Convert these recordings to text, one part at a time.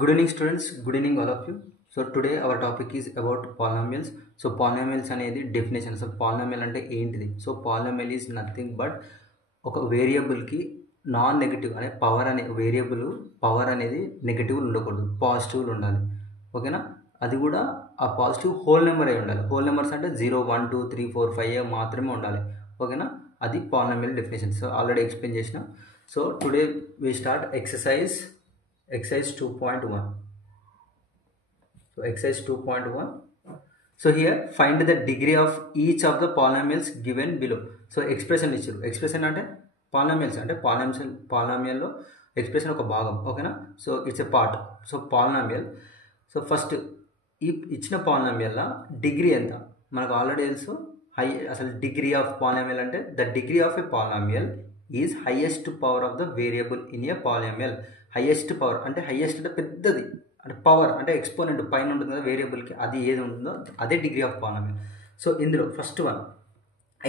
Good evening students, good evening all of you. So today our topic is about polynomials. So polynomials అనేది definition. So polynomial అంటే ఏంటిది? So polynomial is nothing but ఒక variable కి non negative అనే power అనే variable power అనేది negative ఉండకూడదు, positive ఉండాలి. ఓకేనా? అది కూడా ఆ పాజిటివ్ హోల్ నెంబర్ అయి ఉండాలి. హోల్ నెంబర్స్ అంటే 0 1 2 3 4 5 మాత్రమే ఉండాలి. ఓకేనా? అది polynomial definition. So already explain చేసిన. So today we start exercise 2.1. So exercise 2.1. So here find the degree of each of the polynomials given below. So expression ఇచ్చారు. expression అంటే polynomials అంటే polynomial లో expression ఒక భాగం. ఓకేనా? So it's a part. So polynomial. So first ఈ ఇచ్చిన polynomial ల డిగ్రీ ఎంత మనకు ఆల్రెడీ తెలుసు. అసలు డిగ్రీ ఆఫ్ polynomial అంటే the degree of a polynomial is highest power of the variable in a polynomial. Highest power అంటే హైయెస్ట్ అంటే పెద్దది అంటే పవర్ అంటే ఎక్స్పోనెంట్ పైన ఉంటుంది కదా వేరియబుల్కి, అది ఏది ఉంటుందో అదే డిగ్రీ ఆఫ్ పాలినామియల్. సో ఇందులో first one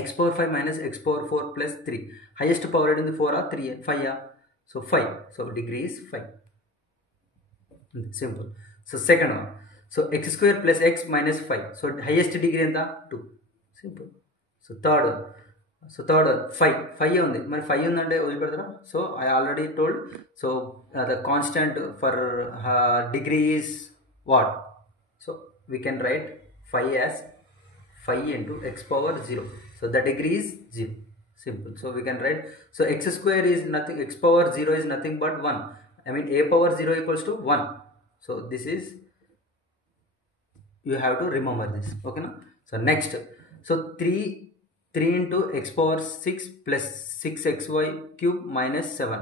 X power 5 minus X power 4 plus 3. Highest power ఏంటి? 4 3 5. So 5. So degree is 5. Simple. So second one, so x square plus X minus 5. So highest degree ఎంత? 2. Simple. So third 5 ఉంది. మరి 5 ఉందంటే వదిలిపెడతారా? So I already told. So the constant for degree is what? So we can write 5 as 5 into x power 0. So the degree is 0. Simple. So we can write. So x square is nothing, x power 0 is nothing but 1. I mean a power 0 equals to 1. So this is you have to remember this. ఓకేనా? So next, so 3 into x power 6 plus 6xy cube minus 7.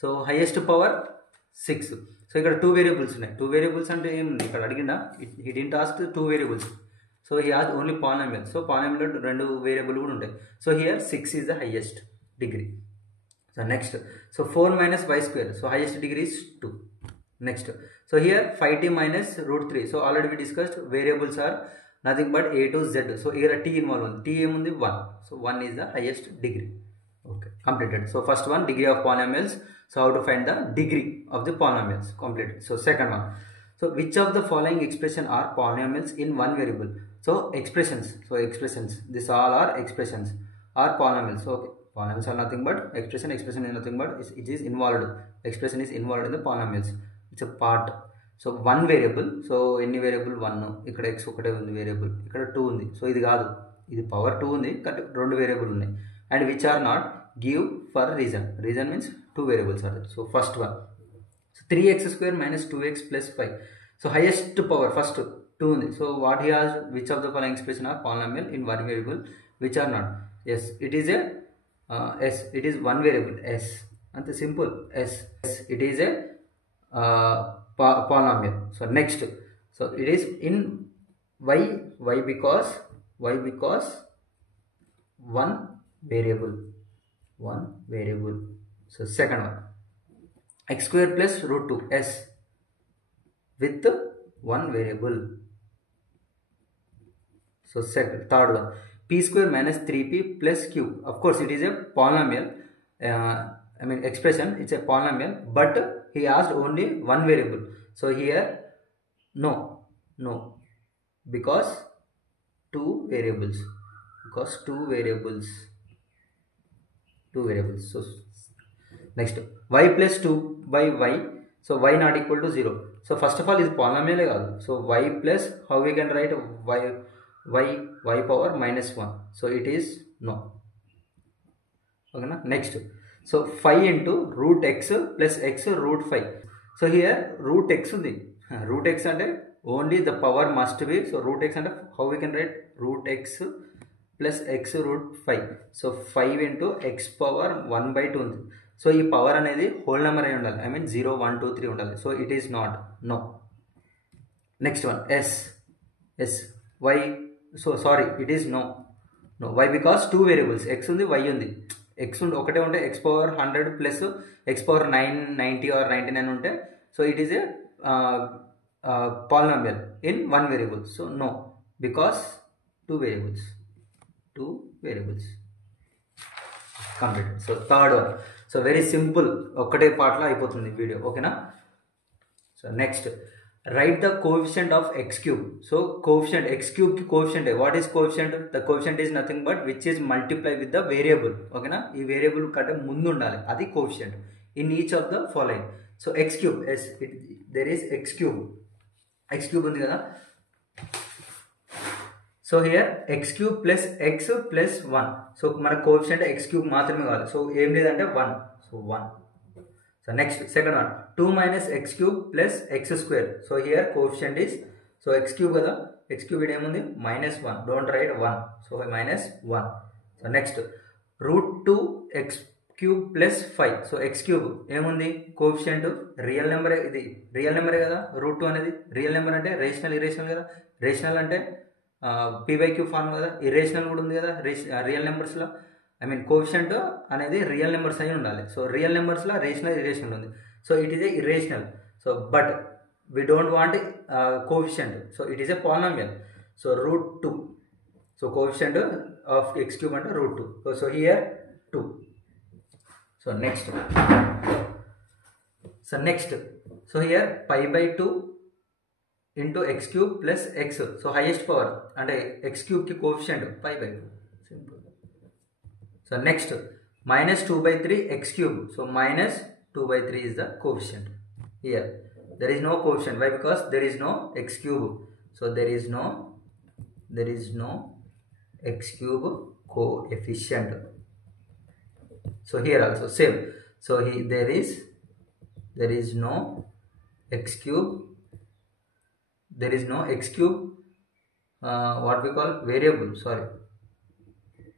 So highest power 6. So ఇక్కడ 2 variables ఉన్నాయి. 2 variables అంటే ఏముంది ఇక్కడ అడిగిందా? He didn't ask 2 variables. So he has only polynomial. So polynomial 2 variable కూడా ఉంటాయి. So here 6 is the highest degree. So next, so 4 minus y square. So highest degree is 2. Next, so here 5t minus root 3. So already we discussed variables are nothing but a to z. So ఇక్కడ t involve ఉంది. t ఏముంది? 1. So 1 is the highest degree. Okay, completed. So first one degree of polynomials. So how to find the degree of the polynomials completed. So second one, so which of the following expression are polynomials in one variable. So expressions this all are expressions are polynomials. So okay, polynomials are nothing but expression is nothing but it is involved, expression is involved in the polynomials. It's a part. So 1 variable. So ఎన్ని variable? 1. ఇక్కడ x ఒకటే ఉంది variable, ఇక్కడ 2 ఉంది. So ఇది కాదు, ఇది power 2 ఉంది కాబట్టి 2 వేరియబుల్ ఉన్నాయి. And which are not give for reason means 2 variables are. So first one, so 3x square minus 2x plus 5. So highest power first 2 ఉంది. So what he has which of the following expression are polynomial in 1 variable which are not? Yes, it is a it is 1 variable s. అంతే simple. s it is a polynomial. So next, so it is in why because 1 variable. So second one, x square plus root 2 s with 1 variable. So third one, p square minus 3p plus q. Of course it is a polynomial, I mean expression, it's a polynomial, but he asked only 1 variable. So here no because 2 variables. So next, y plus 2 by y. So y not equal to 0. So first of all is polynomial కాదు. So y plus, how we can write y power minus 1. So it is no. Okay na? Next, so 5 into root x plus x root 5. So here root x ఉంది. root x అంటే only the power must be. So root x అంటే how we can write root x plus x root 5. So 5 into x power 1 by 2 ఉంది. So ఈ power అనేది whole number అయి ఉండాలి. I mean 0 1 2 3 ఉండాలి. So it is not. No. Next one, s y. So sorry, it is no. Why because 2 variables x ఉంది y ఉంది. x ఒకటే ఉంటే x power 100 plus x power 990 or 99 ఉంటే so it is a polynomial in 1 variable. So no, because 2 variables. Completed. So third one, so very simple, ఒక్కటే పార్ట్లో అయిపోతుంది video. ఓకేనా? So next write the coefficient of x cube. So coefficient x cube ki coefficient hai. What is coefficient? The coefficient is nothing but which is multiply with the variable. Okay na? Ee variable kante mundu undali, adi coefficient in each of the following. So x cube, yes, there is x cube undi kada. So here x cube plus x plus 1. So mana coefficient x cube maatrame kavali. So em ledante 1. So 1. So next, second one, 2 minus x cube plus x square. So here coefficient is, so x cube kada, x cube id emundi minus 1. Don't write 1. So minus 1. So next, root 2 x cube plus 5. So x cube emundi coefficient real number, idi real number kada, root 2 anedi real number ante rational irrational kada, rational ante p by q form kada, irrational kuda undi kada real numbers la. I mean coefficient అనేది real numbers అయి ఉండాలి. సో రియల్ నెంబర్స్లో rational irrational ఉంది. So it is a irrational. So but we don't want coefficient. So it is a polynomial. So root 2. So coefficient of x cube అంటే root 2. So here 2. So next so here pi by 2 into x cube plus x. So highest power అంటే x క్యూబ్కి coefficient pi by 2. Simple. So next, minus 2 by 3 x cube. So minus 2 by 3 is the coefficient. Here there is no coefficient. Why? Because there is no x cube. So there is no x cube coefficient. So here also same. So there is no x cube. There is no x cube. What we call variable. Sorry.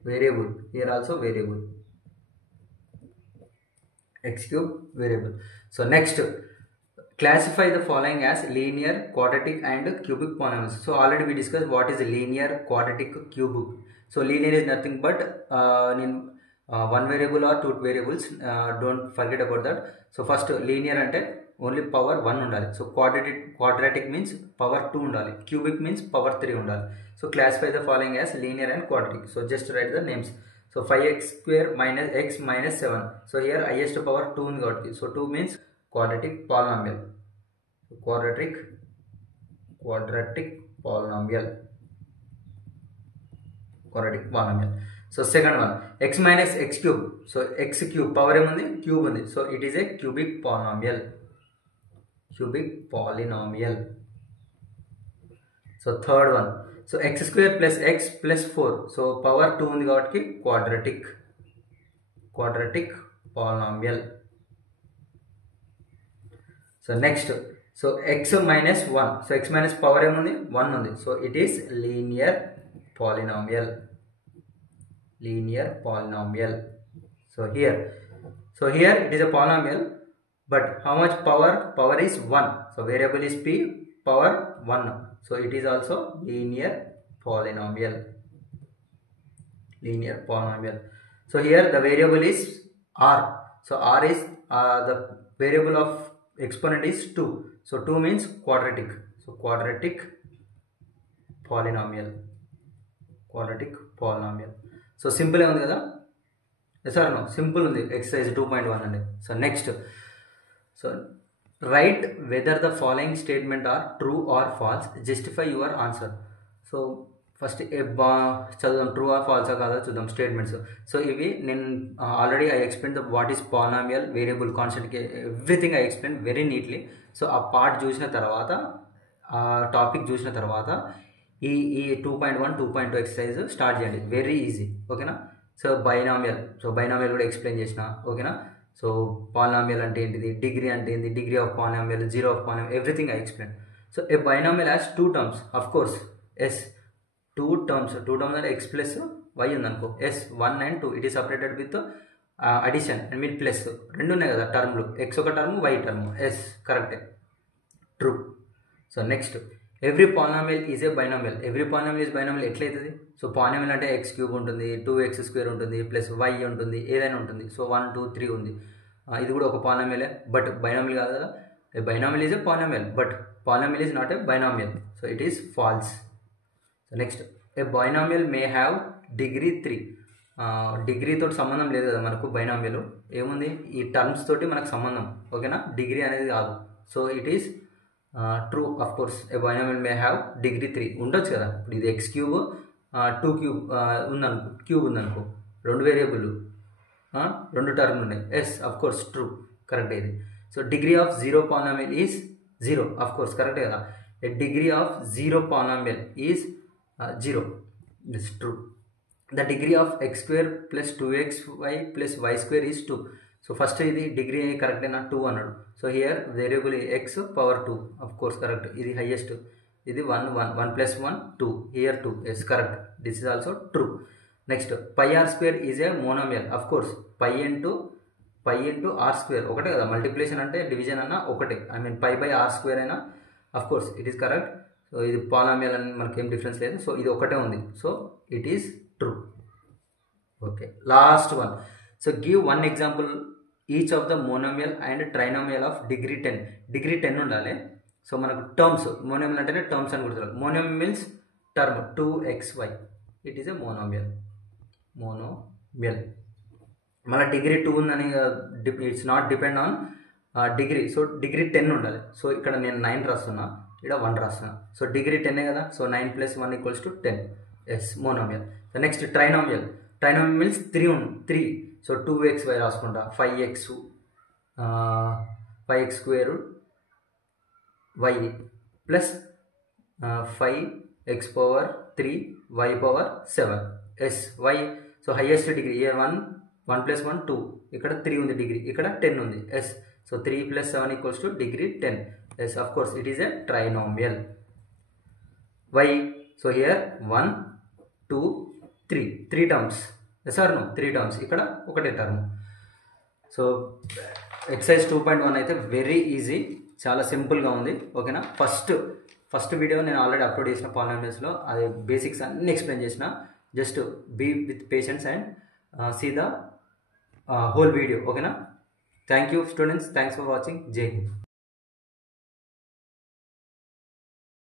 Variable, here also variable, x cube variable. So next, classify the following as linear, quadratic and cubic polynomials. So already we discussed what is linear, quadratic, cubic. So linear is nothing but one variable or two variables. Don't forget about that. So first linear ante only power 1 undali. So quadratic means power 2 undali. Cubic means power 3 undali. So classify the following as linear and quadratic. So just write the names. So 5x square minus x minus 7. So here highest power 2 undi kabatti. So 2 means quadratic polynomial. Quadratic polynomial. So second one, x minus x cube. So x cube power emundi cube undi. So it is a cubic polynomial. So third one, so x square plus x plus 4. So power 2 undi kabatti quadratic polynomial. So next, so x minus 1. So x minus power emundi 1 undi. So it is linear polynomial. So here it is a polynomial, but how much power is 1. So variable is p, power 1. So it is also linear polynomial. So here the variable is r. So r is the variable of exponent is 2. So 2 means quadratic. So quadratic polynomial. So simple undi kada. Yes or no? Simple undi. Exercise 2.1 andi. So next, so write whether the following statement are true or false. Justify your answer. So first చదువుదాం, true or ఫాల్సా కాదా చూద్దాం statements. So ఇవి నేను already I explain the what is polynomial, variable, constant, everything I explain very neatly. So ఆ part చూసిన తర్వాత, ఆ topic చూసిన తర్వాత ఈ 2.1 2.2 ఎక్సర్సైజ్ స్టార్ట్ చేయండి. Very easy. ఓకేనా? సో బైనామియల్ కూడా ఎక్స్ప్లెయిన్ చేసిన. ఓకేనా? సో పాలినామియల్ అంటే ఏంటిది, డిగ్రీ అంటే ఏంటి, degree of polynomial, zero of polynomial, everything I explain. So a binomial has 2 terms. Of course yes 2 terms అంటే x ప్లస్ y ఉంది అనుకో. Yes 1 and 2 it is separated with addition and mean plus. రెండు ఉన్నాయి కదా టర్మ్లు, x ఒక term, y term. Yes కరెక్టే, true. So next, every polynomial is a binomial. Every polynomial is binomial ఎట్లయితుంది? సో పాలినామియల్ అంటే x క్యూబ్ ఉంటుంది, 2x square ఉంటుంది, ప్లస్ y ఉంటుంది, ఏదైనా ఉంటుంది. సో 1 2 3 ఉంది. ఇది కూడా ఒక పాలినామియలే, బట్ బైనామియల్ కాదు కదా. A binomial is a polynomial, but polynomial is not a binomial. So it is false. So next, A binomial may have degree 3. డిగ్రీతో సంబంధం లేదు కదా మనకు. బైనామియల్ ఏముంది, ఈ టర్మ్స్ తోటి మనకు సంబంధం. ఓకేనా? డిగ్రీ అనేది కాదు. So it is true of course a binomial may have degree 3 ఉండొచ్చు కదా. ఇప్పుడు ఇది ఎక్స్ క్యూబ్ 2 క్యూబ్ ఉందనుకో, క్యూబ్ ఉందనుకో, 2 వేరియబుల్ 2 టర్మ్లు ఉన్నాయి. Yes of course true, correct ఇది. So degree of zero polynomial is 0 of course correct కదా. A degree of zero polynomial is 0, this true. The degree of x square plus 2xy plus y square is 2. So first ఇది degree correct అయినా 2 అన్నాడు. So here variable x power 2 of course correct. ఇది highest, ఇది 1 plus 1 2, here 2, yes correct, this is also true. Next pi r square is a monomial of course. Pi into r square ఒకటే కదా, multiplication అంటే division అన్న ఒకటే, I mean pi by r square అయినా of course it is correct. So ఇది polynomial అని మనకి ఏం డిఫరెన్స్ లేదు. సో ఇది ఒకటే ఉంది, so it is true. Okay, last one. So give one example each of the monomial and trinomial of degree 10. Degree 10 ఉండాలి. సో మనకు టర్మ్స్, మోనోమియల్ అంటేనే టర్మ్స్ అని గుర్తురాలి. Monomial means term 2xy, it is a monomial. మళ్ళీ degree 2 ఉందని it's not depend on degree. So degree 10 ఉండాలి. So ఇక్కడ నేను 9 రాస్తున్నా, ఇక్కడ 1 రాస్తున్నా. సో డిగ్రీ 10 కదా. So 9 + 1 = 10. Yes monomial. So next trinomial. Trinomial means 3. So 2xy రాసుకుంటా, 5x square y plus 5x power 3 y power 7. Yes y. So highest degree here 1 + 1 2, ఇక్కడ 3 ఉంది డిగ్రీ, ఇక్కడ 10 ఉంది. Yes. So 3 + 7 = degree 10. Yes of course it is a trinomial. y. So here 1 2 3 terms. Yes or no, 3 terms, ఇక్కడ ఒకటే term. So exercise 2.1 అయితే very easy, చాలా సింపుల్గా ఉంది. ఓకేనా. ఫస్ట్ వీడియో నేను ఆల్రెడీ అప్లోడ్ చేసిన పాలినామియల్స్లో, అది బేసిక్స్ అన్ని ఎక్స్ప్లెయిన్ చేసిన. Just be with patience and see the whole video. Okay na. Thank you students, thanks for watching. Jai Hind.